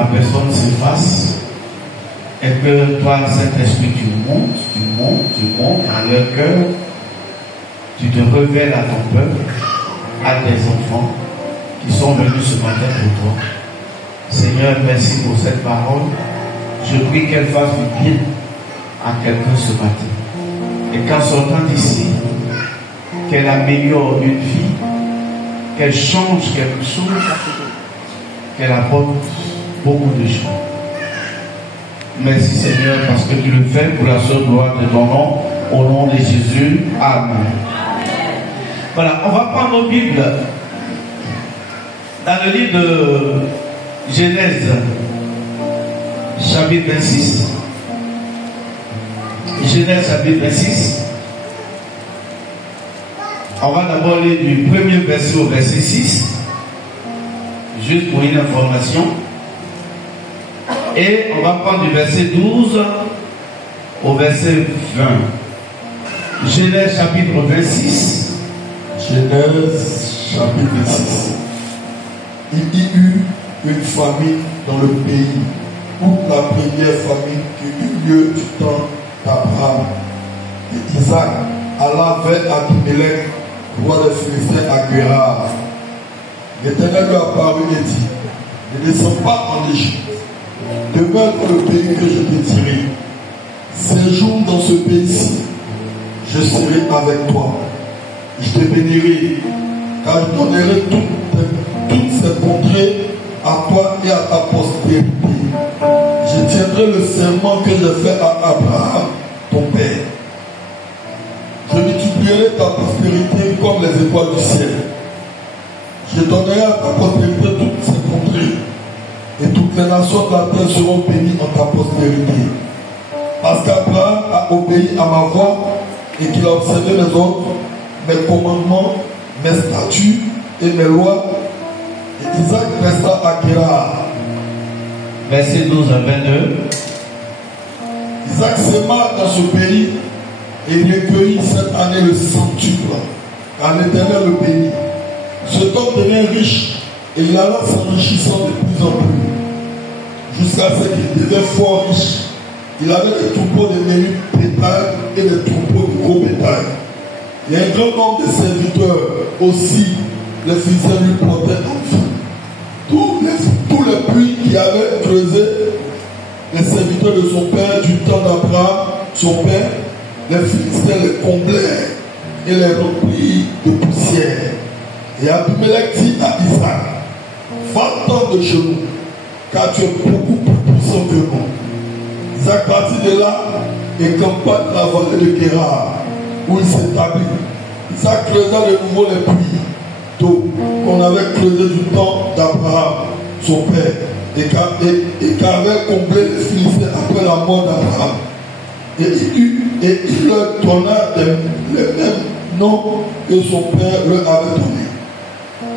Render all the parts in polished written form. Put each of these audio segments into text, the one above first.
ma personne s'efface et que toi, Saint-Esprit, tu montes à leur cœur, tu te révèles à ton peuple, à tes enfants qui sont venus ce matin pour toi. Seigneur, merci pour cette parole. Je prie qu'elle fasse du bien à quelqu'un ce matin. Et qu'en sortant d'ici, qu'elle améliore une vie, qu'elle change quelque chose, qu'elle apporte beaucoup de choses. Merci Seigneur parce que tu le fais pour la seule gloire de ton nom, au nom de Jésus. Amen. Voilà, on va prendre nos Bibles dans le livre de Genèse, chapitre 26. Genèse, chapitre 26. On va d'abord lire du premier verset au verset 6, juste pour une information. Et on va prendre du verset 12 au verset 20. Genèse, chapitre 26. Genèse, chapitre 26. Il y eut une famine dans le pays, toute la première famine qui eut lieu du temps d'Abraham. Et Isaac alla vers Abimelech, roi des Philistins, à Guérar. L'Éternel lui apparut et dit: ne descends pas en Égypte, demeure dans le pays que je t'ai tiré. Séjourne dans ce pays-ci, je serai avec toi. Je te bénirai, car je donnerai toutes ces contrées à toi et à ta postérité. Je tiendrai le serment que j'ai fait à Abraham, ton père. Je multiplierai ta postérité comme les étoiles du ciel. Je donnerai à ta postérité toutes ces contrées, et toutes les nations de la terre seront bénies en ta postérité. Parce qu'Abraham a obéi à ma voix et qu'il a observé mes ordres, mes commandements, mes statuts et mes lois. Et Isaac resta à Guérar. Verset 12 à 22. Isaac s'aima dans ce pays et il recueillit cette année le centuple, car l'Éternel le bénit. Cet homme devint riche et il alla s'enrichissant de plus en plus, jusqu'à ce qu'il devint fort riche. Il avait des troupeaux de menus bétail et des troupeaux de gros bétail. Et un grand nombre de serviteurs aussi, les Philistins lui portaient envie. Tous les puits qui avaient creusé les serviteurs de son père du temps d'Abraham, son père, les Philistins les comblèrent et les remplirent de poussière. Et Abimelech dit à Isaac: va-t'en de chez nous, car tu es beaucoup plus puissant que nous. Isaac partit de là et campa dans la vallée de Guérar, où il s'établit. Isaac creusa de nouveau les puits d'eau qu'on avait creusé du temps d'Abraham, son père, et qu'avait comblé les Philistins après la mort d'Abraham. Et il leur donna les mêmes noms que son père leur avait donné.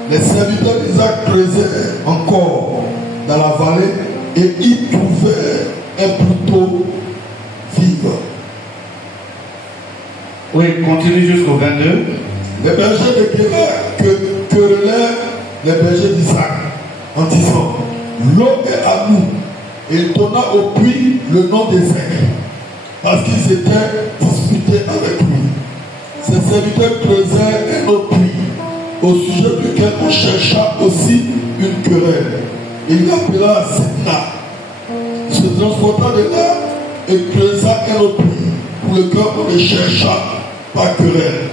Les serviteurs d'Isaac creusaient encore dans la vallée et ils trouvèrent un pluton vide. Oui, continue jusqu'au 22. Les bergers de Guérar querellèrent les bergers d'Isaac en disant: l'eau est à nous. Et il donna au puits le nom d'Ézek, parce qu'ils étaient disputés avec lui. Ses serviteurs creusaient un autre puits, au sujet duquel on chercha aussi une querelle. Il l'appela Sitna. Il se transporta de là et creusa un autre puits, pour lequel on ne chercha pas querelle.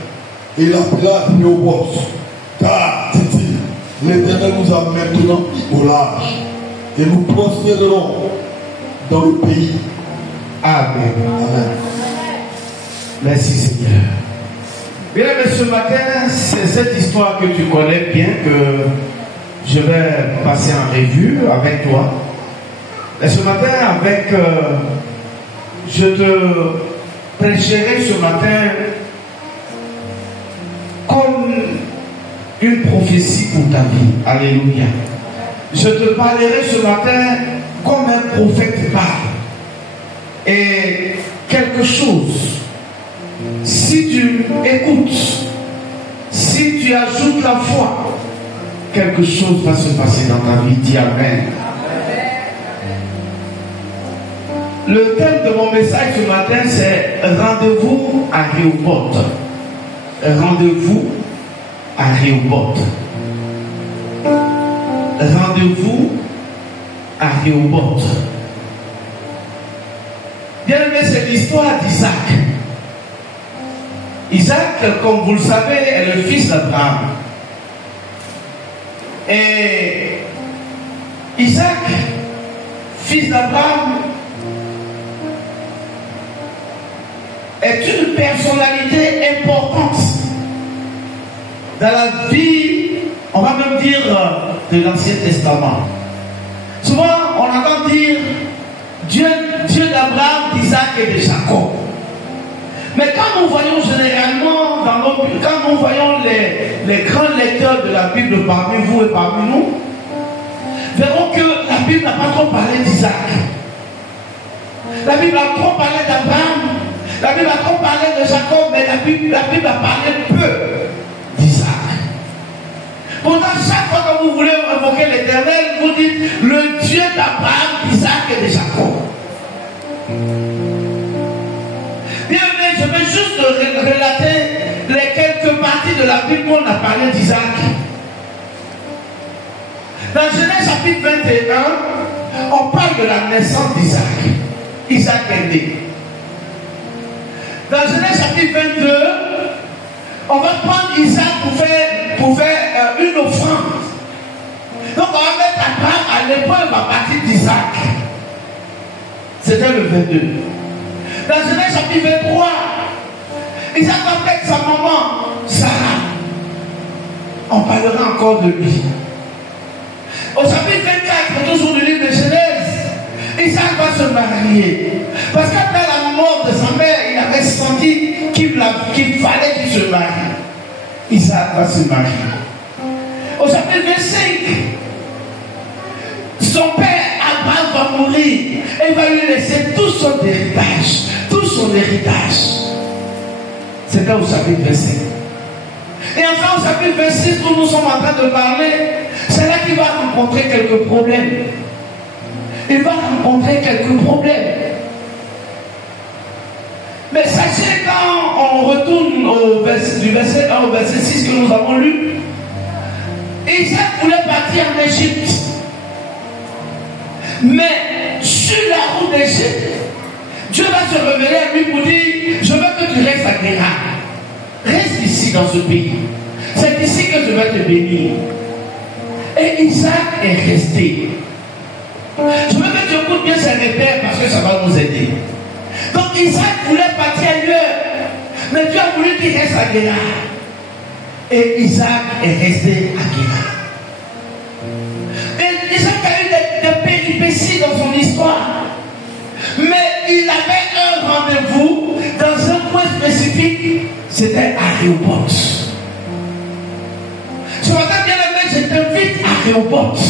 Et il appela Rehoboth, car, dit-il, l'Éternel nous a maintenant mis au large, et nous prospérerons dans le pays. Amen. Amen. Merci Seigneur. Bien aimé, ce matin, c'est cette histoire que tu connais bien que je vais passer en revue avec toi. Et ce matin, je te prêcherai ce matin comme une prophétie pour ta vie. Alléluia. Je te parlerai ce matin comme un prophète parle. Et quelque chose, si tu écoutes, si tu ajoutes la foi, quelque chose va se passer dans ta vie. Dis Amen. Le thème de mon message ce matin, c'est rendez-vous à Rehoboth. Rendez-vous à Rehoboth. Rendez-vous à Rehoboth. Bien aimé, c'est l'histoire d'Isaac. Isaac, comme vous le savez, est le fils d'Abraham. Et Isaac, fils d'Abraham, est une personnalité importante dans la vie, on va même dire, de l'Ancien Testament. Souvent, on entend dire Dieu d'Abraham, d'Isaac et de Jacob. Mais quand nous voyons généralement, quand nous voyons les grands lecteurs de la Bible parmi vous et parmi nous, verrons que la Bible n'a pas trop parlé d'Isaac. La Bible a trop parlé d'Abraham. La Bible a trop parlé de Jacob, mais la Bible a parlé peu d'Isaac. Pourtant, chaque fois que vous voulez invoquer l'Éternel, vous dites le Dieu d'Abraham, d'Isaac et de Jacob. Bien, mais je vais juste relater les quelques parties de la Bible où on a parlé d'Isaac. Dans Genèse chapitre 21, on parle de la naissance d'Isaac. Isaac est né. Dans Genèse chapitre 22, on va prendre Isaac pour faire une offrande. Donc on va mettre Abraham à l'épreuve à partir d'Isaac. C'était le 22. Dans Genèse chapitre 23, Isaac va mettre sa maman, Sarah. On parlera encore de lui. Au chapitre 24, toujours du livre de Genèse, Isaac va se marier. Parce qu'après la mort de sa mère, il avait senti qu'il fallait qu'il se marie. Isaac va se marier. Au chapitre 25, son père Abraham va mourir et va lui laisser tout son héritage. Tout son héritage. C'était au chapitre 25. Et enfin au chapitre 26, où nous sommes en train de parler, c'est là qu'il va rencontrer quelques problèmes. Il va rencontrer quelques problèmes. Mais sachez, quand on retourne du verset 1 au verset 6 que nous avons lu, Isaac voulait partir en Égypte. Mais sur la route d'Égypte, Dieu va se révéler à lui pour dire, je veux que tu restes à Guérar. Reste ici dans ce pays. C'est ici que je vais te bénir. Et Isaac est resté. Je veux que tu écoutes bien ses repères parce que ça va nous aider. Donc Isaac voulait partir ailleurs, mais Dieu a voulu qu'il reste à Guérar. Et Isaac est resté à Guérar. Et Isaac a eu des péripéties dans son histoire. Mais il avait un rendez-vous dans un point spécifique, c'était à Rehoboth. Ce matin, bien aimé, je t'invite à Rehoboth.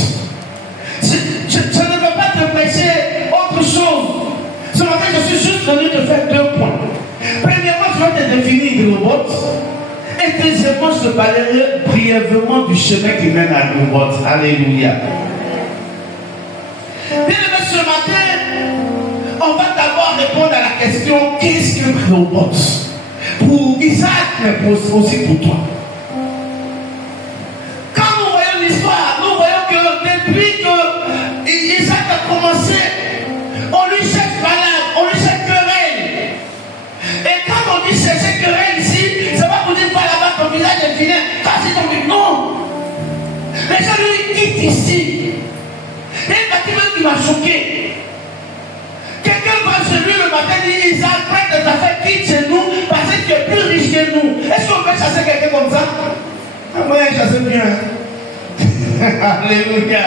Je ne veux pas te prêcher autre chose. Ce matin, je suis juste venu te faire 2 points. Premièrement, je vais te définir Rehoboth. Et deuxièmement, je te parlerai brièvement du chemin qui mène à Rehoboth. Alléluia. Bien aimé, ce matin, on va d'abord répondre à la question, qu'est-ce que Rehoboth? Pour Isaac, mais aussi pour toi. Quand nous voyons l'histoire, nous voyons que depuis que Isaac a commencé, on lui cherche malade, on lui cherche querelle. Et quand on dit chercher querelle ici, c'est pas pour dire va là-bas, ton visage est vilain, casse ton visage. Non. Les gens lui quittent ici. Et un bâtiment qui m'a choqué. Quelqu'un va chez lui le matin et dit Isaac, prête tes affaires, quitte chez nous parce que tu es plus riche que nous. Est-ce qu'on peut chasser quelqu'un comme ça? Moi, je chasse bien. Alléluia.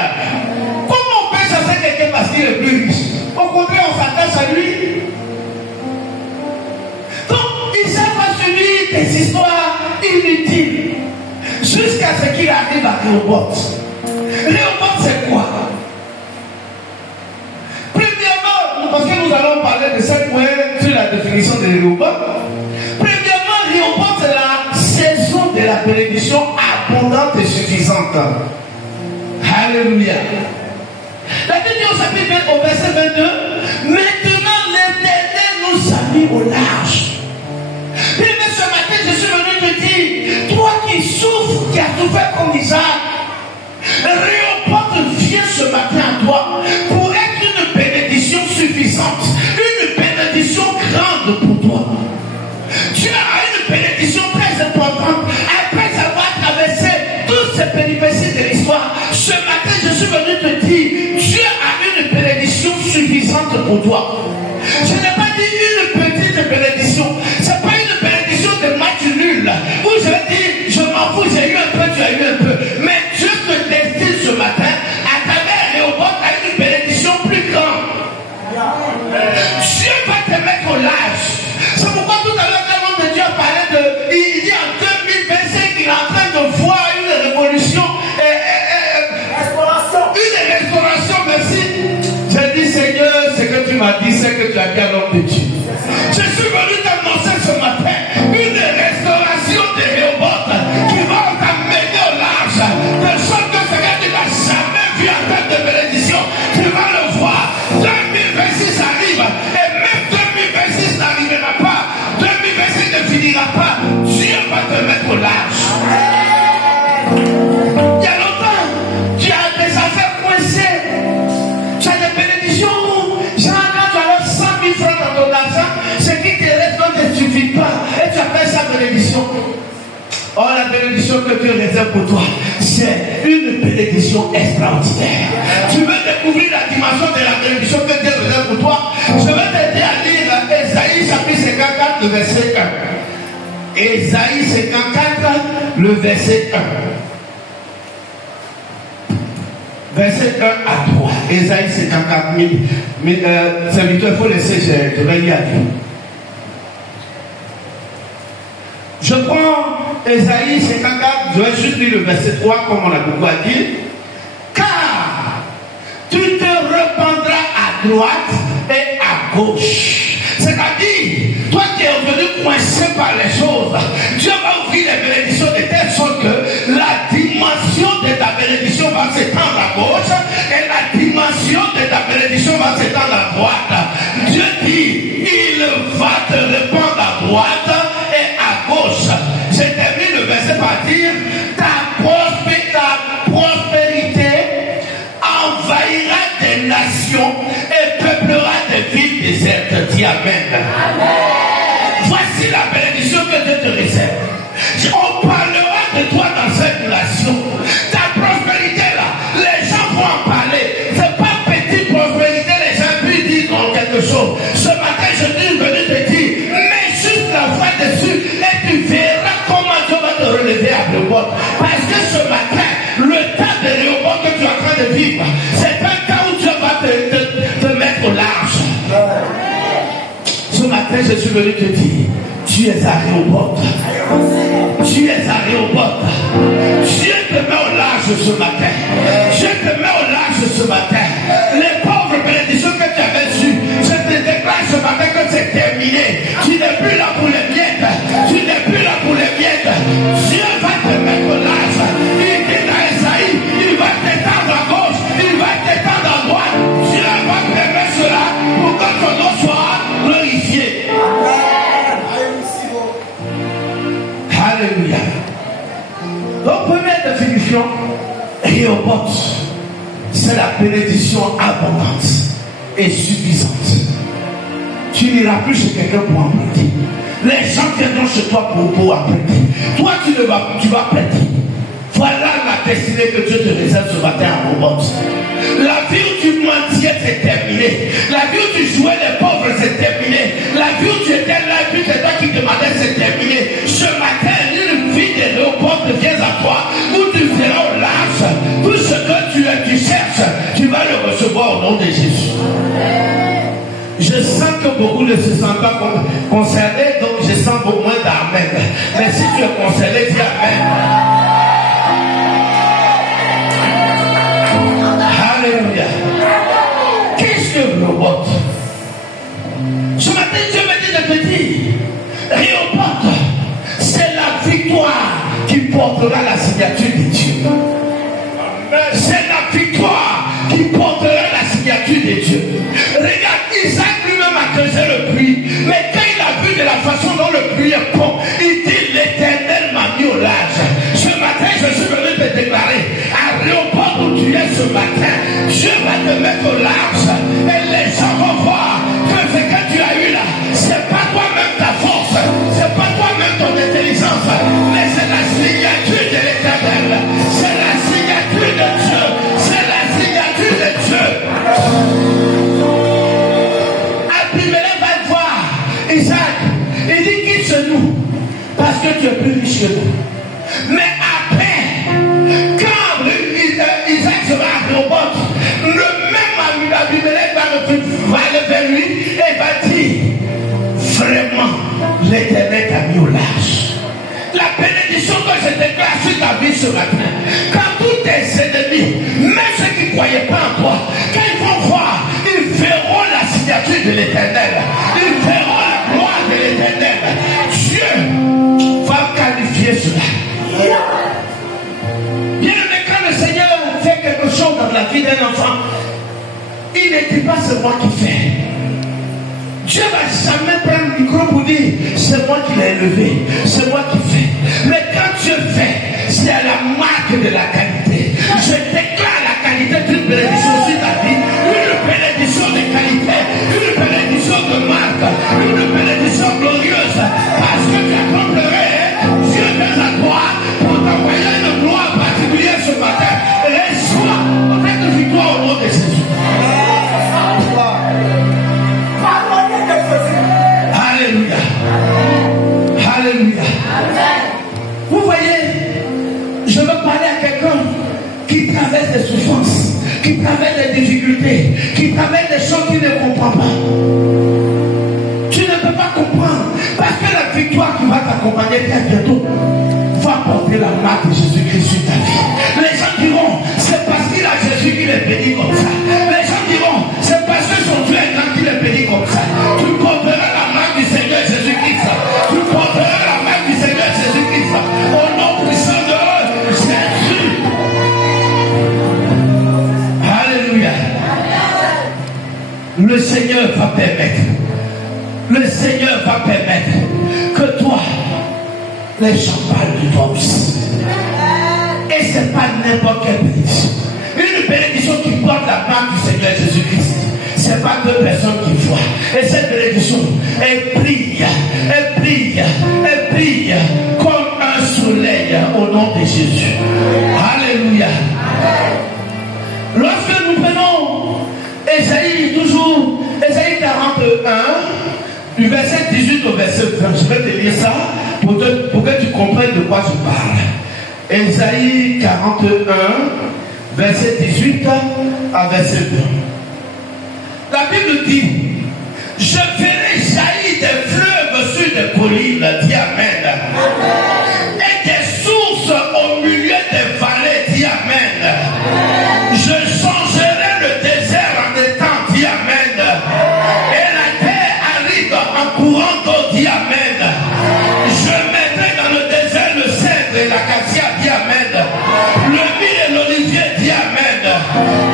Comment on peut chasser quelqu'un parce qu'il est plus riche? Au contraire, on s'attache à lui. Donc, Isaac va subir des histoires inutiles jusqu'à ce qu'il arrive à Rehoboth. Rehoboth, c'est quoi? Parce que nous allons parler de 5 points sur la définition de Rehoboth. Premièrement, Rehoboth, c'est la saison de la bénédiction abondante et suffisante. Alléluia. La Bible dit au chapitre 20, au verset 22, maintenant pour toi. Je n'ai pas dit une petite bénédiction. Ce n'est pas une bénédiction de match nul. Où je vais dire, je m'en fous, j'ai eu un peu, tu as eu un peu. Mais Dieu te destine ce matin à travers Réhoboth à une bénédiction plus grande. Dieu va te mettre au large. C'est pourquoi tout à l'heure, quand l'homme de Dieu parlait de. Il dit en 2025 qu'il est en train de voir une révolution. Une restauration, merci. J'ai dit, Seigneur, ce que tu m'as dit, c'est que tu as dit à l'homme de Dieu. Je suis venu t'annoncer ce matin une restauration de Réhoboth qui va t'amener au large. De sorte que ce que tu n'as jamais vu en termes de bénédiction, tu vas le voir. 2026 arrive et même 2026 n'arrivera pas. 2026 ne finira pas. Dieu va te mettre au large. Il y a longtemps, tu as des affaires coincées. Tu as des bénédictions. Genre, quand tu as 100 000 francs dans ton argent, ce qui te reste ne te suffit pas. Et tu appelles ça bénédiction. Oh, la bénédiction que Dieu réserve pour toi, c'est une bénédiction extraordinaire. Tu veux découvrir la dimension de la bénédiction que Dieu réserve pour toi? Je vais t'aider à lire Ésaïe chapitre 54, le verset 1. Ésaïe 54, le verset 1. Verset 1 à 3. Ésaïe 54 000. Mais serviteur, il faut laisser, je vais lire à Dieu. Je prends Ésaïe 54, je vais juste lire le verset 3 comme on a beaucoup à dire. Car tu te répandras à droite et à gauche. C'est-à-dire, toi qui es revenu coincé par les choses, Dieu va ouvrir les bénédictions de telle sorte que la dimension de ta bénédiction va s'étendre à gauche et la dimension de ta bénédiction va s'étendre à droite. Dieu dit, il va te répandre à droite et à gauche. Je termine le verset par dire, ta prospérité envahira des nations et peuplera des villes désertes. Dis Amen. Voici la bénédiction que Dieu te réserve. On parlera de toi dans cette nation. Ta prospérité là, les gens vont en parler. C'est pas petite prospérité, les gens puis disent quelque chose. Ce matin, je suis venu te dire, mets juste la foi dessus et tu verras comment Dieu va te relever à Réhoboth. Parce que ce matin, le temps de Réhoboth que tu es en train de vivre, c'est un temps où Dieu va te mettre au large. Ce matin, je suis venu te dire, tu es à Réhoboth. Tu es à Réhoboth. Dieu te met au large ce matin. Dieu te met au large ce matin. Les pauvres bénédictions que tu avais su, je te déclare ce matin que c'est terminé. Tu n'es plus là pour les miettes. Tu n'es plus là pour les miettes. Dieu va te mettre au large. Il dit dans Esaïe, il va t'étendre à gauche, il va t'étendre à droite. Dieu va permettre cela pour que ton nom soit glorifié. Alléluia. Donc, première définition, Réhoboth, c'est la bénédiction abondante et suffisante. Tu n'iras plus chez quelqu'un pour emprunter. Les gens viendront chez toi pour emprunter. Toi, tu vas prêter. Voilà la destinée que Dieu te réserve ce matin à Réhoboth. La vie où tu mendiais, c'est terminé. La vie où tu jouais les pauvres, c'est terminé. La vie où tu étais là et puis c'est toi qui demandais, c'est terminé. Ce matin, une vie de Réhoboth vient à toi où tu verras au large. Tout ce que tu cherches, tu vas le recevoir au nom de Jésus. Je sens que beaucoup ne se sentent pas concernés, donc je sens beaucoup moins d'amen. Mais si tu es concerné, dis amen. Alléluia. Qu'est-ce que Réhoboth? Ce matin, Dieu me dit de te dire, Réhoboth, c'est la victoire qui portera la signature de Dieu. C'est la victoire qui portera la signature de Dieu. Regarde, Isaac lui-même a creusé le puits, mais quand il a vu de la façon dont le puits est bon, il dit, l'Éternel m'a mis au large. Ce matin, je suis venu te déclarer, à Réhoboth où tu es ce matin, Dieu va te mettre au large, et les gens vont voir que ce que tu as eu là, c'est pas toi-même ta force, c'est pas toi-même ton intelligence, mais c'est la signature de l'Éternel, c'est la signature de Dieu, c'est la signature de Dieu. Isaac, il dit quitte-nous parce que tu es plus riche que nous. Mais après, quand Isaac sera à Rehoboth, le même Abimelech va aller vers lui et va dire vraiment, l'Éternel t'a mis au large. La bénédiction que je déclare sur ta vie ce matin, quand tous tes ennemis, même ceux qui ne croyaient pas en toi, quand ils vont voir, ils verront la signature de l'Éternel, ils verront la gloire de l'Éternel. Dieu va qualifier cela. Bien aimé, quand le Seigneur fait quelque chose dans la vie d'un enfant, il ne dit pas c'est moi qui fais. Dieu ne va jamais prendre le micro pour dire c'est moi qui l'ai élevé, c'est moi qui fais. Mais quand Dieu fait, c'est à la marque de la qualité. Je déclare la qualité d'une bénédiction sur ta vie, une bénédiction de qualité, une bénédiction de marque, une bénédiction glorieuse. Parce que tu accomplerais Dieu dans la gloire pour t'envoyer une gloire particulière ce matin. Reçois cette victoire au nom de Jésus. Alléluia. Alléluia. Vous voyez, je veux parler à quelqu'un qui traverse des souffrances, qui traverse des difficultés, qui traverse des choses qu'il ne comprend pas. Tu ne peux pas comprendre parce que la victoire qui va t'accompagner très bientôt va porter la marque de Jésus-Christ sur ta vie. Les gens diront, c'est parce qu'il a Jésus qu'il est béni comme ça. Les gens diront, c'est parce que son Dieu est grand qu'il est béni comme ça. Tu porteras la marque du Seigneur Jésus-Christ. Tu porteras la marque du Seigneur Jésus-Christ. Au nom puissant de Jésus. Alléluia. Le Seigneur va permettre. Le Seigneur va permettre que toi, les gens parlent de toi aussi. Et ce n'est pas n'importe quelle bénédiction. Une bénédiction qui porte la marque du Seigneur Jésus-Christ. Ce n'est pas deux personnes qui voient. Et cette bénédiction, elle brille, elle brille, elle brille comme un soleil au nom de Jésus. Alléluia. Lorsque nous prenons Ésaïe, toujours, Ésaïe 41, du verset 18 au verset 20, je vais te lire ça pour que tu comprennes de quoi je parle. Ésaïe 41, verset 18 à verset 20. La Bible dit, je ferai jaillir des fleuves sur des collines, dis Amen. Et des sources au milieu des vallées, dis Amen. Je changerai le désert en étang, dis Amen. Et la terre arrive en courant d'eau, dis Amen. Je mettrai dans le désert le cèdre et l'acacia, dis Amen. Le mil et l'olivier, dis Amen.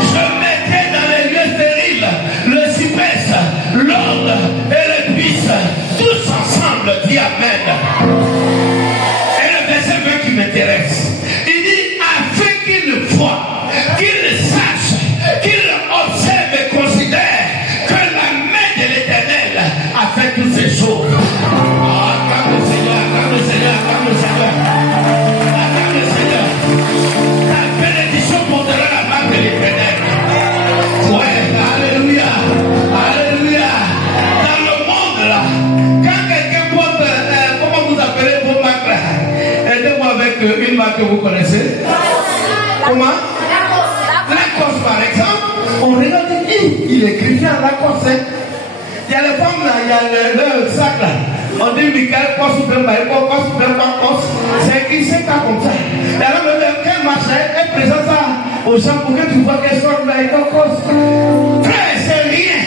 Je mettrai dans les lieux stériles le cyprès, l'orge et l'épice, tous ensemble, dis Amen. Et le verset 20 qui m'intéresse, il dit, afin qu'il voit, qu'il sache, qu'il observe et considère que la main de l'Éternel a fait toutes ces choses. Oh, acclame le Seigneur, acclame le Seigneur, acclame le Seigneur. Acclame le Seigneur. La bénédiction portera la main de l'Éternel. Ouais, alléluia, alléluia. Dans le monde là, quand quelqu'un porte, comment vous appelez vos marques là? Aidez-moi avec une marque que vous connaissez. Comment? Lacoste par exemple. On regarde qui? Il est chrétien Lacoste. Il y a les femmes là, il y a le sac là. On dit Michael Post, c'est écrit 5 ans comme ça. Et alors même quand elle marche, elle présente ça aux gens pour que tu vois qu'elles sont là, ils t'en frère, c'est rien.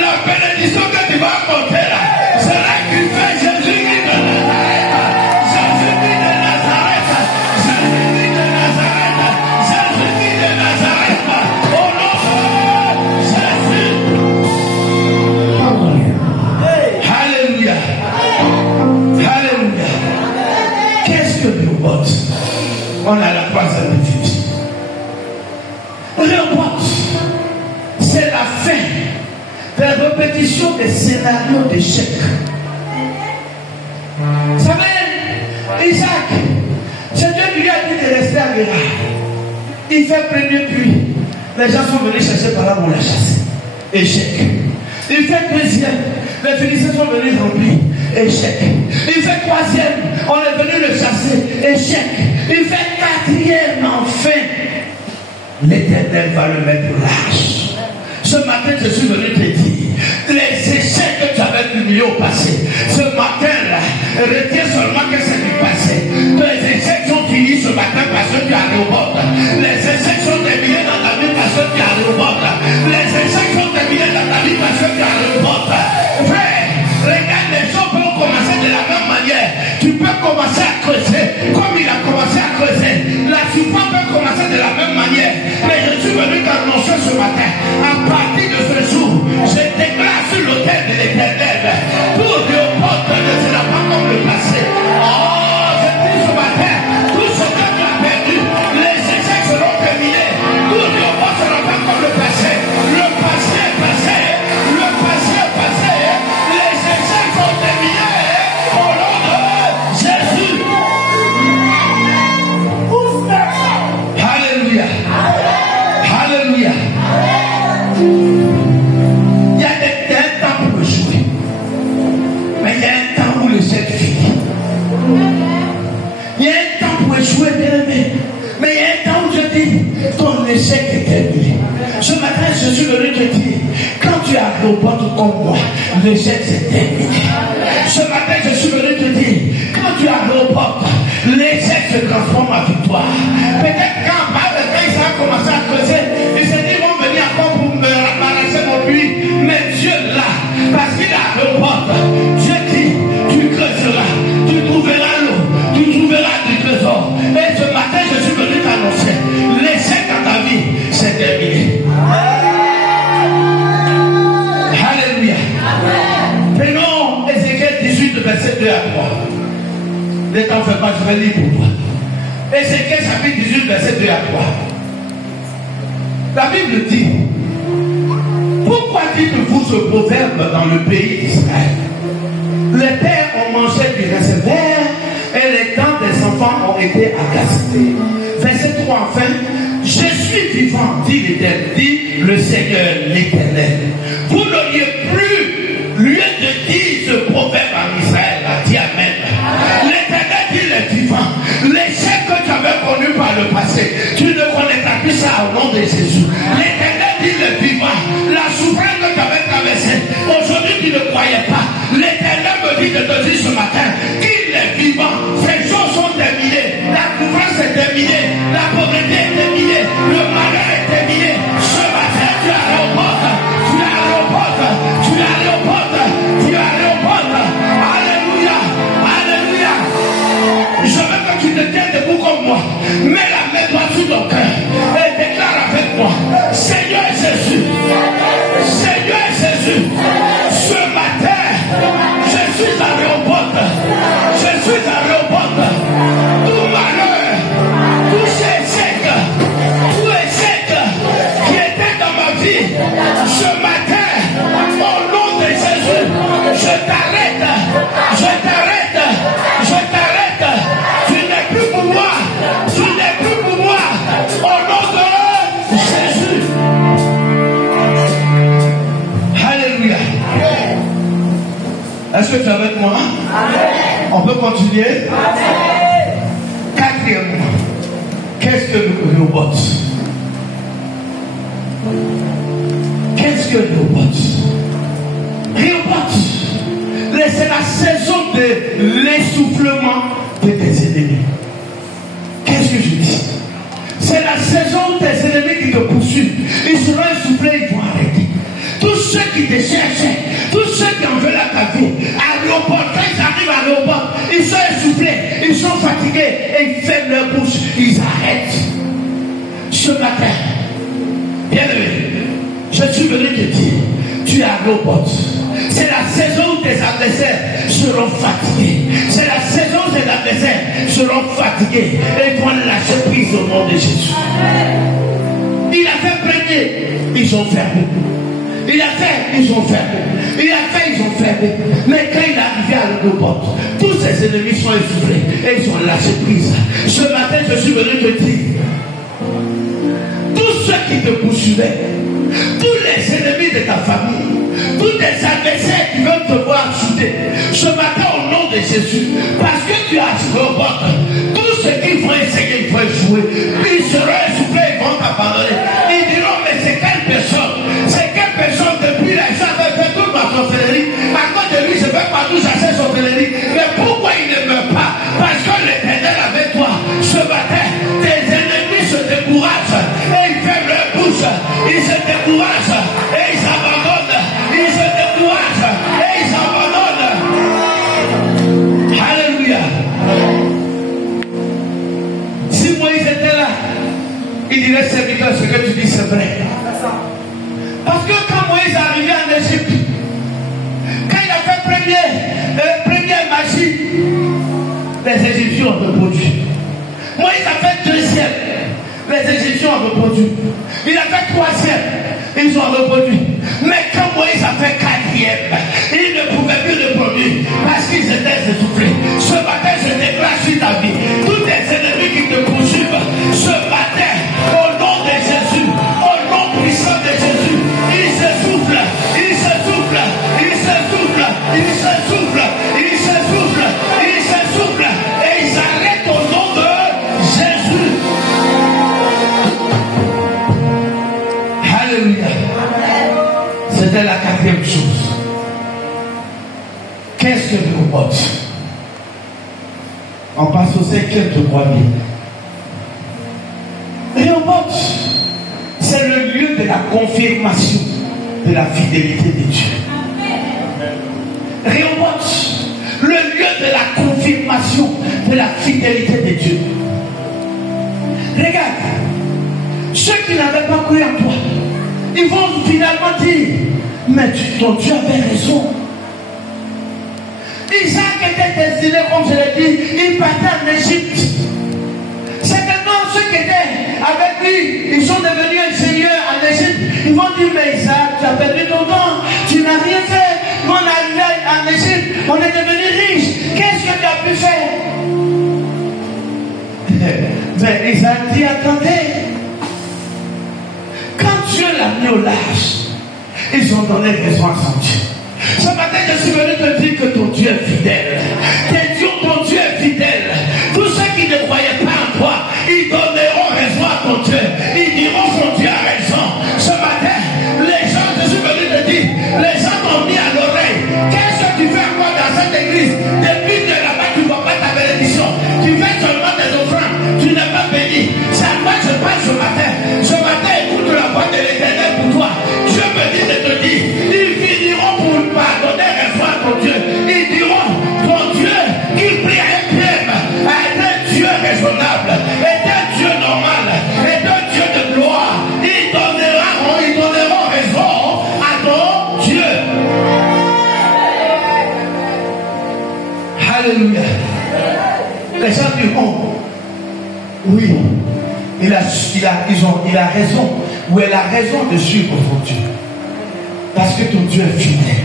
La bénédiction que tu vas apporter là, c'est là qu'il fait Jésus-Christ de Nazareth. Jésus-Christ de Nazareth. Jésus-Christ de Nazareth. Jésus-Christ de Nazareth. Au nom de Jésus. Alléluia. Alléluia. Qu'est-ce que Rehoboth? On a la troisième étude. Rehoboth, c'est la fin de la répétition des scénarios d'échec. Vous savez, Isaac, c'est Dieu qui lui a dit de rester à Guérard. Il fait premier puits. Les gens sont venus chercher par là pour la chasser. Échec. Il fait deuxième. Les Philistins sont venus remplir. échec. Il fait troisième, on est venu le chasser, échec. Il fait quatrième, enfin. L'Éternel va le mettre au large. Ce matin, je suis venu te dire, les échecs que tu avais cumulés au passé, ce matin-là, retiens seulement que c'est du passé. Les échecs sont finis ce matin parce que tu as reporté. Les échecs sont terminés dans ta vie parce que tu as reporté. Les échecs sont terminés dans ta vie parce que tu as reporté. Frère, regarde, les gens peuvent commencer de la même manière. Tu peux commencer à creuser comme il a commencé à creuser. La souffrance peut commencer de la même manière. Mais je suis venu t'annoncer ce matin, à partir de ce jour, je déclare sur l'autel de l'Éternel, tout reporte ne sera pas comme le passé. Oh, je dis ce matin, tout ce que tu as perdu, les échecs seront terminés. Tout reporte ne sera pas comme le passé. Le passé est passé. Le passé est passé. Les échecs sont terminés. Au nom de Jésus. Alléluia. Alléluia. Il y a un temps pour jouer. Mais il y a un temps où l'échec finit. Il y a un temps pour échouer, bien aimé. Mais il y a un temps où je dis, ton échec est terminé. Ce matin, je suis venu te dire, quand tu arrives au porte comme moi, l'échec c'est terminé. Ce matin, je suis venu te dire, quand tu arrives au porte, l'échec se transforme en victoire. Peut-être quand il a commencé à creuser, il s'est dit, ils vont venir encore pour me ramasser mon puits. Mais Dieu là, parce qu'il a le porte, Dieu dit, tu creuseras, tu trouveras l'eau, tu trouveras du trésor. Et ce matin, je suis venu t'annoncer, l'échec dans ta vie, c'est terminé. Alléluia. Prenons Ézéchiel 18, verset 2 à 3. Ne t'en fais pas, je vais lire pour toi. Ézéchiel chapitre 18, verset 2 à 3. La Bible dit, pourquoi dites-vous ce proverbe dans le pays d'Israël? Les pères ont mangé du raisin vert et les dents des enfants ont été agacées. Verset 3 enfin, je suis vivant, dit l'Éternel, dit le Seigneur l'Éternel. Vous n'auriez plus lieu de dire ce proverbe en Israël, a dit Amen. L'Éternel dit le vivant. L'échec que tu avais connu par le passé, tu ne connaîtras plus ça au nom de Jésus. L'Éternel dit le vivant. La souffrance que tu avais traversée, aujourd'hui tu ne croyais pas. L'Éternel me dit de te dire ce matin qu'il est vivant. Ces choses sont terminées. La souffrance est terminée. La pauvreté est terminée. Le malheur est terminé. Ce matin tu as reporte. Tu as reporte. Tu as reporte. Tu as reporte. Alléluia. Alléluia. Je veux que tu te tiennes debout comme moi. Mets la main droite sur ton cœur et déclare avec moi, Seigneur Jésus, Seigneur Jésus, ce matin, je suis à reporte. Je suis à reporte. Tout malheur, tout échec qui était dans ma vie, ce matin, au nom de Jésus, je t'arrête, je t'arrête, je t'arrête. Tu n'es plus pour moi, tu n'es plus pour moi, au nom de Jésus. Alléluia. Est-ce que tu es avec moi? On peut continuer? Quatrièmement, qu'est-ce que le robot? Qu'est-ce que le robot? C'est la saison de l'essoufflement de tes ennemis. Qu'est-ce que je dis? C'est la saison des ennemis qui te poursuivent. Ils seront essoufflés, ils vont arrêter. Tous ceux qui te cherchaient, tous ceux qui en veulent à ta vie, à l'aéroport, quand ils arrivent à l'aéroport, ils sont essoufflés, ils sont fatigués et ils ferment leur bouche, ils arrêtent. Ce matin, bien aimé, je suis venu te dire, tu es à l'aéroport. C'est la saison où tes adversaires seront fatigués. C'est la saison où tes adversaires seront fatigués et vont lâcher prise au nom de Jésus. Il a fait premier, ils ont fermé. Il a fait, ils ont fermé. Il a fait, ils ont fermé. Mais quand il est arrivé à l'aéroport, tous ses ennemis sont essoufflés et ils ont lâché prise. Ce matin, je suis venu te dire, tous ceux qui te poursuivaient, tous les ennemis de ta famille, tous tes des adversaires qui veulent te voir chuter. Ce matin, au nom de Jésus, parce que tu as reporté tout ce qu'ils vont essayer, ils vont échouer. Ils seront essoufflés, ils vont t'abandonner. Ils diront, mais c'est quelle personne? C'est quelle personne depuis la joie avait fait toute ma sorcellerie? À cause de lui, je ne vais pas tout chasser sorcellerie. Mais pourquoi il ne meurt pas? Parce que l'Éternel avec toi. Ce matin, tes ennemis se découragent et ils ferment leur bouche. Ils se découragent et ils abandonnent. Ils se découragent et ils abandonnent. Alléluia. Si Moïse était là, il dirait, serviteur, ce que tu dis c'est vrai. Parce que quand Moïse est arrivé en Égypte, quand il a fait première magie, les Égyptiens ont répondu. Moïse a fait deuxième, les Égyptiens ont répondu. Il a fait troisième, ils ont répondu. Mais quand Moïse a fait quatrième, il ne pouvait plus reproduire parce qu'ils étaient essoufflés. Ce matin, je déclare sur ta vie, tous tes ennemis qui te poursuivent, ce matin, au nom de Jésus, au nom puissant de Jésus, ils s'essoufflent, ils s'essoufflent, ils s'essoufflent, ils s'essoufflent, ils s'essoufflent, ils s'essoufflent, et ils arrêtent au nom de Jésus. Alléluia. C'était la quatrième chose. Qu'est-ce que nous porte? On passe au cinquième, je crois bien. Rehoboth, c'est le lieu de la confirmation de la fidélité de Dieu. Rehoboth, le lieu de la confirmation de la fidélité de Dieu. Regarde, ceux qui n'avaient pas cru en toi, ils vont finalement dire, mais ton Dieu avait raison. Isaac était destiné, comme je l'ai dit, il partait en Égypte. C'est que non, ceux qui étaient avec lui, ils sont devenus ingénieurs en Égypte. Ils vont dire, mais Isaac, tu as perdu ton temps, tu n'as rien fait. Nous, on est arrivé en Égypte, on est devenu riche. Qu'est-ce que tu as pu faire? Mais Isaac dit, attendez. Quand Dieu l'a mis au large, ils ont donné raison à son Dieu. Ce matin, je suis venu te dire que ton Dieu est fidèle. Ton Dieu est fidèle. Tous ceux qui ne croyaient pas en toi, ils donneront raison à ton Dieu. Ils diront son Dieu a raison. Ce matin, les gens, je suis venu te dire, les gens t'ont mis à l'oreille. Qu'est-ce que tu fais encore dans cette église? Depuis que là-bas, tu ne vois pas ta bénédiction. Tu fais seulement des offrandes. Tu n'es pas béni. C'est à quoi je parle ce matin. Ce matin, écoute la voix de l'Éternel pour toi. Dieu me dit de te dire, ils finiront pour pardonner raison à ton Dieu. Ils diront, ton Dieu qui prie à un thème, est un Dieu raisonnable, est un Dieu normal, est un Dieu de gloire. Ils donneront raison à ton Dieu. Alléluia. Les gens diront, oui, il a raison, ou elle a raison de suivre ton Dieu. Parce que ton Dieu est fidèle.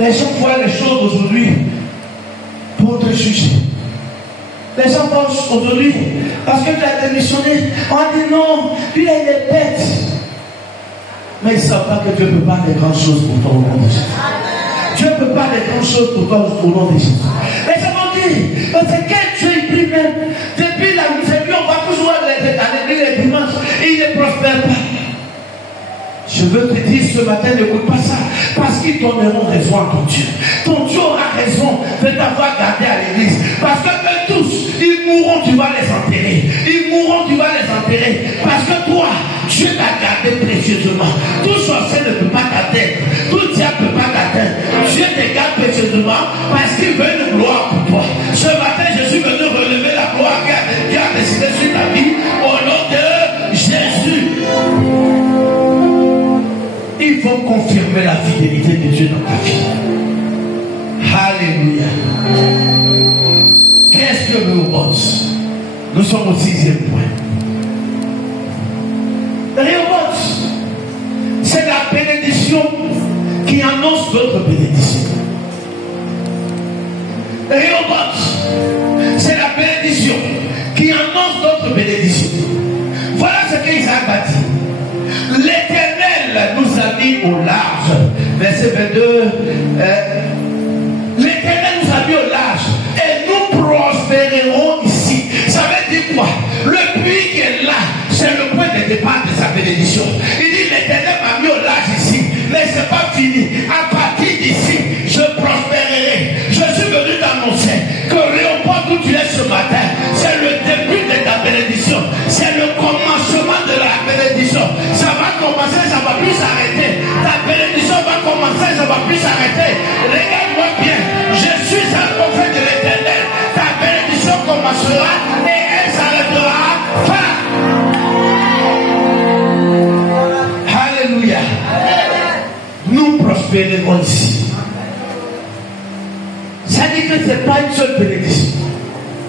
Les gens voient les choses aujourd'hui pour te juger. Les gens pensent aujourd'hui, parce que tu as démissionné, on dit non, lui il est bête. Mais ils ne savent pas que Dieu peut pas des grandes choses pour toi au nom de Jésus. Dieu ne peut pas des grandes choses pour toi au nom de Jésus. Les gens vont dire, c'est quel Dieu il prie même. Depuis la misère, on va toujours à l'église les dimanches, et il ne prospère pas. Je veux te dire ce matin, n'écoute pas ça, parce qu'ils donneront raison à ton Dieu. Ton Dieu aura raison de t'avoir gardé à l'église. Parce que eux tous, ils mourront, tu vas les enterrer. Ils mourront, tu vas les enterrer. Parce que toi, Dieu t'a gardé précieusement. Tout sorcier ne peut pas t'atteindre. Tout diable ne peut pas t'atteindre. Dieu te garde précieusement parce qu'il veut une gloire pour toi. Ce matin, je suis venu relever la gloire qui a décidé sur ta vie au nom de Jésus. Il faut confirmer la fidélité de Dieu dans ta vie. Alléluia. Qu'est-ce que Rehoboth? Nous sommes au 6e point. Rehoboth, c'est la bénédiction qui annonce d'autres bénédictions. Rehoboth, c'est la bénédiction qui annonce d'autres bénédictions. Voilà ce qu'Isaac a dit. L'Éternel nous a mis mis au large. Verset 22. L'Éternel nous a mis au large et nous prospérerons ici. Ça veut dire quoi? Le puits qui est là, c'est le point de départ de sa bénédiction. Il dit l'Éternel m'a mis au large ici, mais c'est pas fini. À partir d'ici, je prospérerai. Je suis venu t'annoncer que Réoport où tu es ce matin, c'est le début de ta bénédiction. C'est le commencement de la bénédiction. Ça va commencer, ça va plus s'arrêter. Ta bénédiction va commencer, ça va plus s'arrêter. Regarde-moi bien. Je suis un prophète de l'Éternel. Ta bénédiction commencera et elle s'arrêtera pas. Alléluia. Nous prospérerons ici. Ça dit que ce n'est pas une seule bénédiction.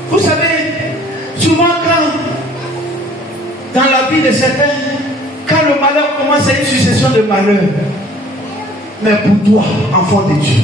Vous savez, souvent dans la vie de certains, quand le malheur commence, c'est une succession de malheurs. Mais pour toi, enfant de Dieu,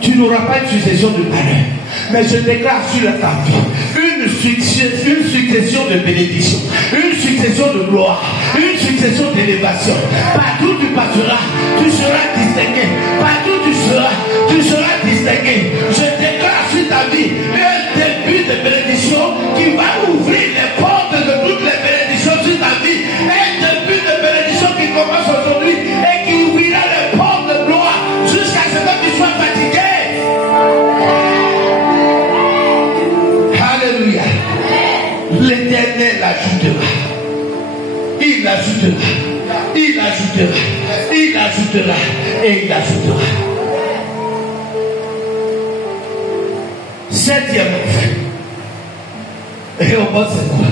tu n'auras pas une succession de malheurs. Mais je déclare sur ta vie une succession de bénédictions, une succession de gloire, une succession d'élévation. Partout tu passeras, tu seras distingué. Partout tu seras distingué. Je déclare sur ta vie un début de bénédiction qui va ouvrir les portes de toutes les bénédictions sur ta vie. Un début de bénédiction qui commence aujourd'hui et qui ouvrira les portes de gloire jusqu'à ce que tu sois fatigué. Alléluia. L'Éternel ajoutera. Il ajoutera. Il ajoutera. Il ajoutera. Et il ajoutera. Septième Réhoboth, c'est quoi?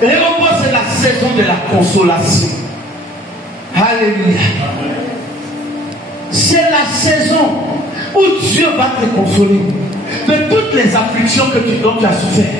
Réhoboth, c'est la saison de la consolation. Alléluia. C'est la saison où Dieu va te consoler de toutes les afflictions dont tu as souffert.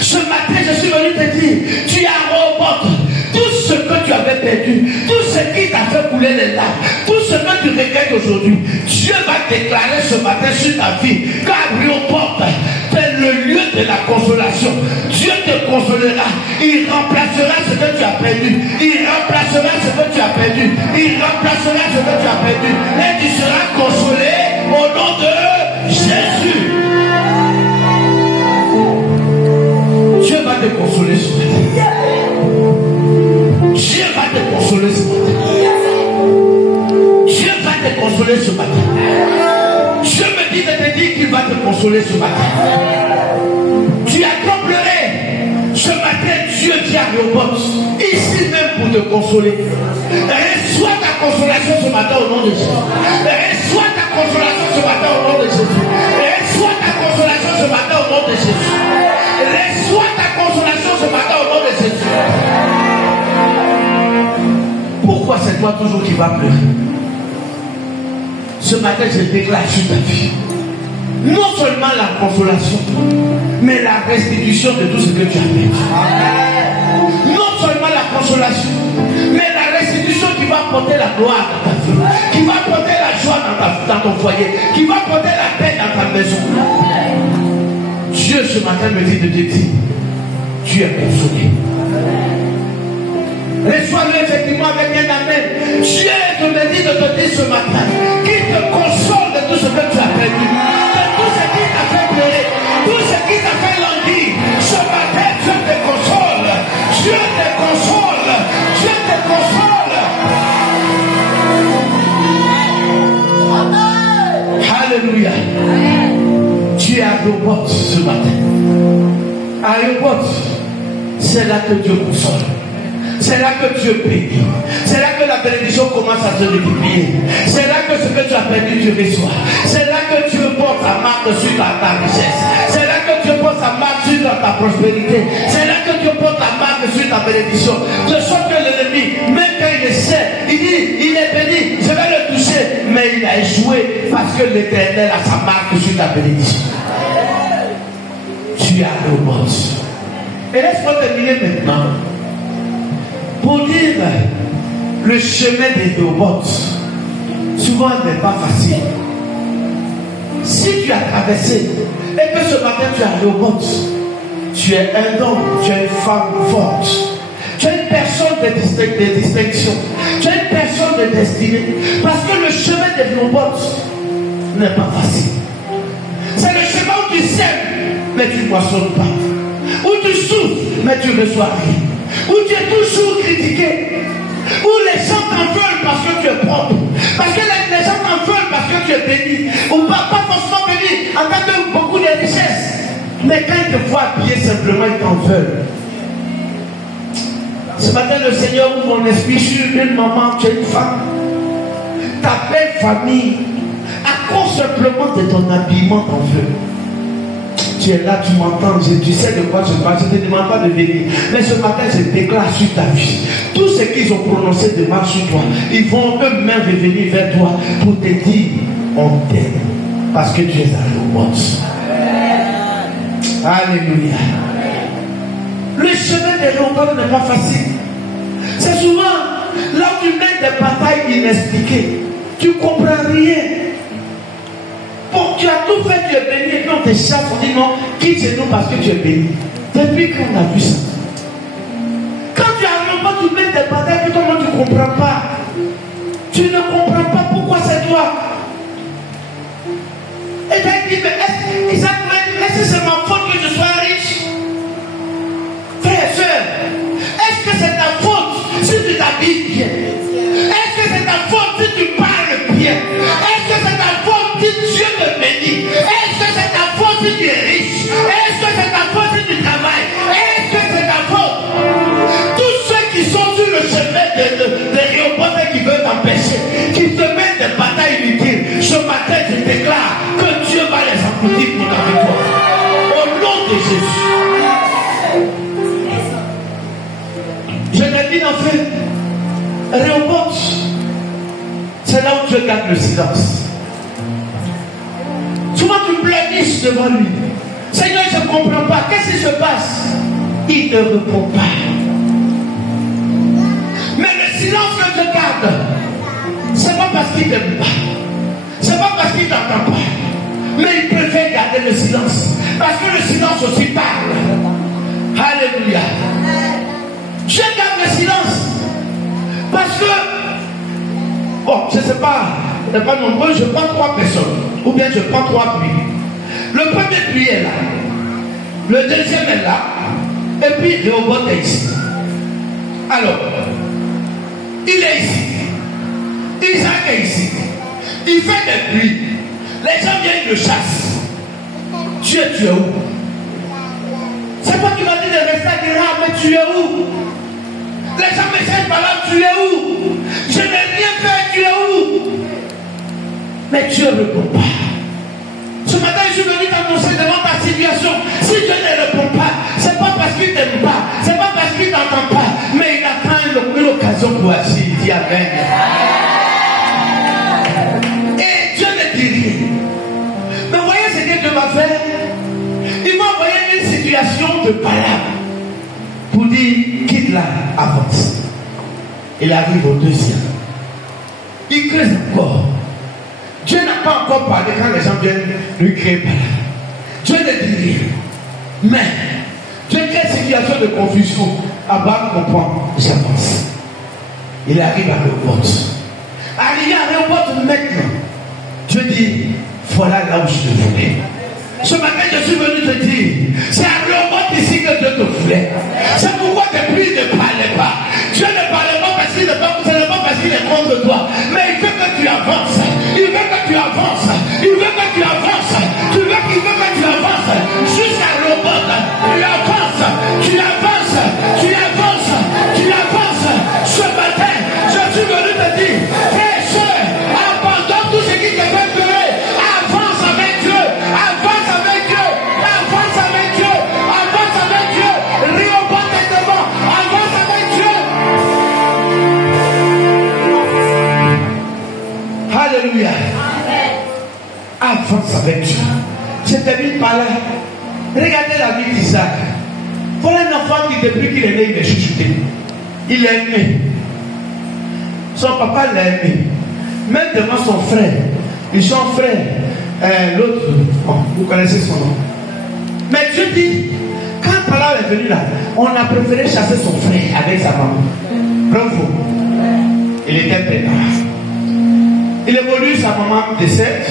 Ce matin, je suis venu te dire, tu as Réhoboth, tout ce que tu avais perdu, tout ce qui t'a fait couler les larmes, tout ce que tu regrettes aujourd'hui, Dieu va déclarer ce matin sur ta vie, car Réhoboth, c'est le lieu de la consolation. Dieu te consolera, il remplacera ce que tu as perdu, il remplacera ce que tu as perdu, il remplacera ce que tu as perdu, et tu seras consolé au nom de Jésus. Dieu va te consoler ce matin. Dieu va te consoler ce matin. Dieu va te consoler ce matin. Dieu me dit de te dire qu'il va te consoler ce matin. Tu as trop pleuré. Ce matin, Dieu dit à Réhoboth, ici même pour te consoler. Reçois ta consolation ce matin au nom de Jésus. Reçois ta consolation ce matin au nom de Jésus. Reçois ta consolation ce matin au nom de Jésus. Reçois ta consolation ce matin au nom de Jésus. Pourquoi c'est toi toujours qui vas pleurer? Ce matin, je déclare sur ta vie non seulement la consolation, mais la restitution de tout ce que tu as perdu. Non seulement la consolation, mais la restitution qui va porter la gloire dans ta vie, qui va porter la joie dans ton foyer, qui va porter la paix dans ta maison. Dieu ce matin me dit de te dire, tu es consolé. Reçois-le effectivement avec un amen. Dieu te me dit de te dire ce matin qu'il te console de tout ce que tu as perdu, de tout ce qui t'a fait pleurer, tout ce qui t'a fait languir. Ce matin, Dieu te console. Dieu te console. Dieu te console. Alléluia. Tu es à Réhoboth ce matin. À Réhoboth, c'est là que Dieu console. C'est là que Dieu bénit. C'est là que la bénédiction commence à se multiplier. C'est là que ce que tu as perdu, tu reçois. C'est là que Dieu porte sa marque sur ta richesse. C'est là que Dieu porte sa marque sur ta prospérité. C'est là que Dieu porte sa marque sur ta bénédiction. De sorte que l'ennemi, même quand il essaie, il dit, il est béni, je vais le toucher. Mais il a échoué parce que l'Éternel a sa marque sur ta bénédiction. Tu as le mot. Et laisse-moi terminer maintenant. Pour dire le chemin des Réhoboth, souvent n'est pas facile. Si tu as traversé et que ce matin tu as Réhoboth, tu es un homme, tu es une femme forte, tu es une personne de distinction, Tu es une personne de destinée. Parce que le chemin des Rehoboth n'est pas facile. C'est le chemin où tu sèmes, mais tu ne moissonnes pas. Où tu souffres, mais tu ne reçois rien. Où tu es toujours critiqué. Où les gens t'en veulent parce que tu es propre. Parce que les gens t'en veulent parce que tu es béni. Ou pas forcément béni en tant que beaucoup de richesses. Mais quand ils te voient habillé simplement, ils t'en veulent. Ce matin, le Seigneur ouvre mon esprit sur une maman, tu es une femme. Ta belle famille, à cause simplement de ton habillement, t'en veut. Tu es là, tu m'entends, tu sais de quoi je parle, je ne te demande pas de venir. Mais ce matin, je déclare sur ta vie. Tout ce qu'ils ont prononcé de mal sur toi, ils vont eux-mêmes revenir vers toi pour te dire, on t'aime. Parce que tu es un robot. Alléluia. Le chemin des robots n'est pas facile. C'est souvent là où tu mets des batailles inexpliquées. Tu ne comprends rien. Bon, tu as tout fait, tu es béni, et puis on te chasse, on dit non, quitte chez nous parce que tu es béni. Depuis quand on a vu ça? Quand tu arrives pas, tu mets des batailles que toi tu ne comprends pas. Tu ne comprends pas pourquoi c'est toi. Et tu as dit, mais est-ce que c'est ma faute que je sois riche? Frère et soeur, est-ce que c'est ta faute si tu t'habilles bien? Est-ce que c'est ta faute si tu parles bien? Est-ce que c'est ta faute si Dieu te bénit? Est-ce que c'est ta faute si tu es riche? Est-ce que c'est ta faute si tu travailles? Est-ce que c'est ta faute? Tous ceux qui sont sur le chemin de Rehoboth et qui veulent t'empêcher, qui te mettent des batailles inutiles, ce matin je déclare que Dieu va les accomplir pour ta victoire. Au nom de Jésus. Je te dis d'enfin, Rehoboth, c'est là où Dieu garde le silence. Souvent tu pleurniches devant lui. Seigneur, je ne comprends pas. Qu'est-ce qui se passe? Il ne répond pas. Mais le silence que Dieu garde, c'est pas parce qu'il ne t'aime pas. C'est pas parce qu'il ne t'entend pas. Mais il préfère garder le silence. Parce que le silence aussi parle. Alléluia. Je garde le silence. Parce que, bon, je ne sais pas, il n'est pas nombreux, je prends 3 personnes. Ou bien je prends 3 puits. Le premier puits est là. Le deuxième est là. Et puis Rehoboth est ici. Alors, il est ici. Isaac est ici. Il fait des puits. Les gens viennent le chasser. Tu es où? C'est toi qui m'as dit de rester à Guérard, mais tu es où? Les gens me cherchent par là, tu es où? Je n'ai rien fait, tu es où? Mais Dieu ne répond pas. Ce matin, je suis venu t'annoncer devant ta situation. Si Dieu ne répond pas, c'est pas parce qu'il ne t'aime pas, c'est pas parce qu'il ne t'entend pas, mais il attend une occasion pour agir. Il dit Amen. Et Dieu ne dit rien. Mais voyez ce que Dieu va faire. Il m'a envoyé une situation de palabre pour dire quitte-la, avance. Il arrive au deuxième. Il creuse encore. Dieu n'a pas encore parlé quand les gens viennent lui créer palabre. Dieu ne dit rien. Mais Dieu crée une situation de confusion. Abba comprend, j'avance. Il arrive à Rehoboth. Arrivé à Rehoboth maintenant, Dieu dit voilà là où je te voulais. Ce matin, je suis venu te dire, c'est à Rehoboth ici que Dieu te voulait. C'est pourquoi depuis il ne parlait pas. Dieu ne parlait pas parce qu'il est contre toi. Mais il veut que tu avances. Il veut que tu avances. Il veut que tu avances. Il veut que tu avances. Jusqu'à Rehoboth. Tu avances. Tu avances. Tu avances. Tu avances. Ce matin, je suis venu te dire, frère, soeur, abandonne tout ce qui te fait pleurer. Avance avec Dieu. Avance avec Dieu. Avance avec Dieu. Avance avec Dieu. Rehoboth est devant. Avance avec Dieu. Alléluia. Avance avec Dieu. Je termine par là. Regardez la vie d'Isaac. Voilà un enfant qui, depuis qu'il est né, il est chuchoté. Il est aimé. Son papa l'a aimé. Même devant son frère. Et son frère, l'autre, bon, vous connaissez son nom. Mais Dieu dit, quand Pala est venu là, on a préféré chasser son frère avec sa maman. Bravo. Il était peinard. Il évolue, sa maman décède.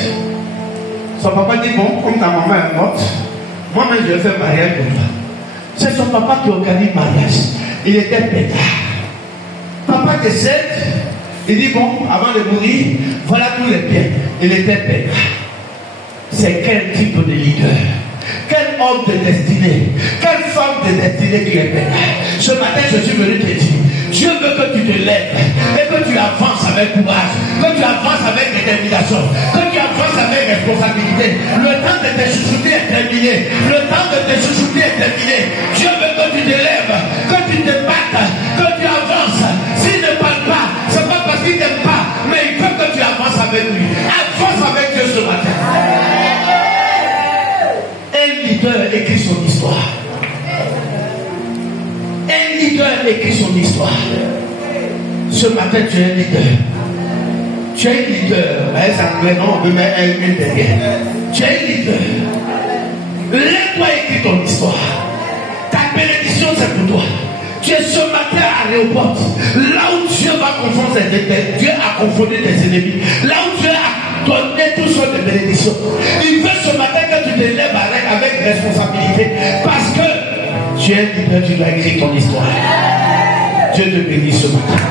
Son papa dit, bon, comme ta maman est morte, moi-même je vais faire mariage comme ça. C'est son papa qui organise le mariage. Il était peinard. Papa décède. Il dit, bon, avant de mourir, voilà tous les biens. Il était peinard. C'est quel type de leader? Quel homme de destinée? Quelle femme de destinée qui est peinard? Ce matin, je suis venu te dire, Dieu veut que tu te lèves et que tu avances avec courage, que tu avances avec détermination, que tu avances avec responsabilité. Le temps de te chouchouter est terminé. Le temps de te chouchouter est terminé. Dieu veut que tu te lèves, que tu te battes, que tu avances. S'il ne parle pas, c'est pas parce qu'il n'aime pas, mais il veut que tu avances avec lui. Avance avec Dieu ce matin. Un leader écrit son histoire. Un leader écrit son histoire. Ce matin, tu es un leader. Tu es un leader. Non, on peut mettre un derrière. Tu es un leader. Lève-toi et écris ton histoire. Ta bénédiction, c'est pour toi. Tu es ce matin à l'aéroport. Là où Dieu va confondre ses détails, Dieu a confondu tes ennemis. Là où Dieu a donné toutes sortes de bénédictions. Il veut ce matin que tu te lèves avec responsabilité. Parce que tu es leader, tu dois écrire ton histoire. Dieu te bénit ce matin.